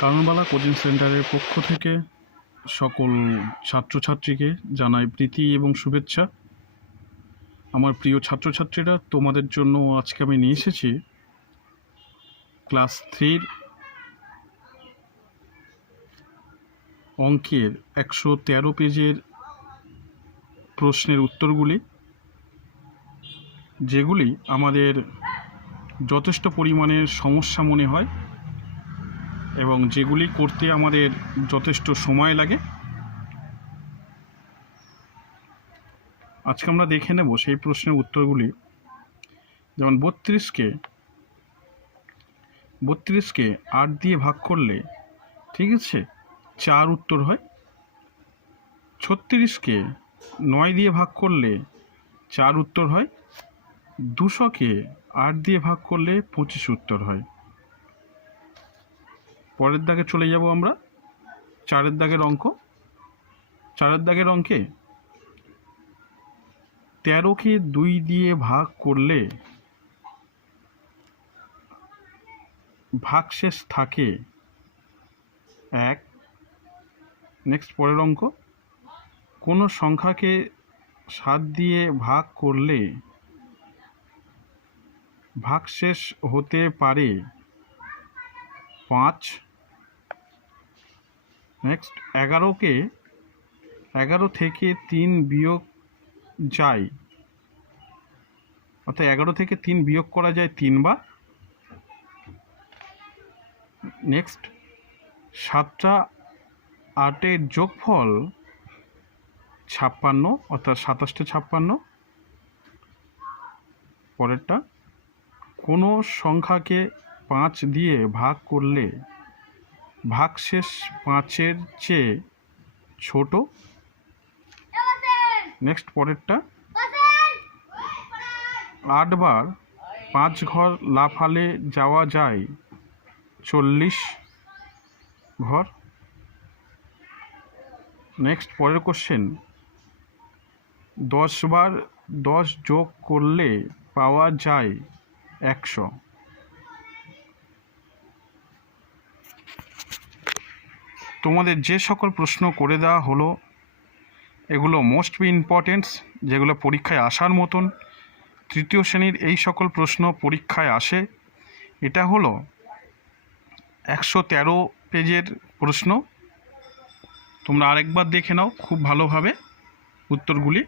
কারণবালা coaching সেন্টারের পক্ষ থেকে সকল ছাত্রছাত্রীকে জানাই প্রীতি এবং শুভেচ্ছা। আমার প্রিয় ছাত্রছাত্রীরা, তোমাদের জন্য আজকে আমি নিয়ে এসেছি ক্লাস 3 অঙ্কের 113 পেজের প্রশ্নের উত্তরগুলি, যেগুলি আমাদের যথেষ্ট পরিমাণে সমস্যা মনে হয় এবং যেগুলি করতে আমাদের যথেষ্ট সময় লাগে। আজকে আমরা দেখে নেব সেই প্রশ্নের উত্তরগুলি। যেমন 32কে 8 দিয়ে ভাগ করলে, ঠিক আছে, 4 উত্তর হয়। 36কে 9 দিয়ে ভাগ করলে 4 উত্তর হয়। 200কে 8 দিয়ে ভাগ করলে 25 উত্তর হয়। পরের দাগে চলে যাব আমরা। 4 দাগের অঙ্ক। 4 দাগের অঙ্কে 13কে 2 দিয়ে ভাগ করলে ভাগশেষ থাকে 1। নেক্সট পরের অঙ্ক, কোনো সংখ্যাকে 7 দিয়ে ভাগ করলে ভাগশেষ হতে পারে 5। নেক্সট 11 থেকে 3 বিয়োগ যায়, অর্থাৎ 11 থেকে 3 বিয়োগ করা যায় 3 বার। নেক্সট 7টা 8-এর যোগফল 56, অর্থাৎ 27টে 56। পরেরটা, কোনো সংখ্যাকে 5 দিয়ে ভাগ করলে ভাগশেষ 5-এর চেয়ে ছোট। নেক্সট পরেরটা, 8 বার 5 ঘর লাফালে যাওয়া যায় 40 ঘর। নেক্সট পরের কোশ্চেন, 10 বার 10 যোগ করলে পাওয়া যায় 100। তোমাদের যে সকল প্রশ্ন করে দেওয়া হলো, এগুলো মোস্ট ইম্পর্টেন্টস, যেগুলো পরীক্ষায় আসার মতন। তৃতীয় শ্রেণীর এই সকল প্রশ্ন পরীক্ষায় আসে। এটা হলো 113 পেজের প্রশ্ন। তোমরা আরেকবার দেখে নাও খুব ভালোভাবে উত্তরগুলি।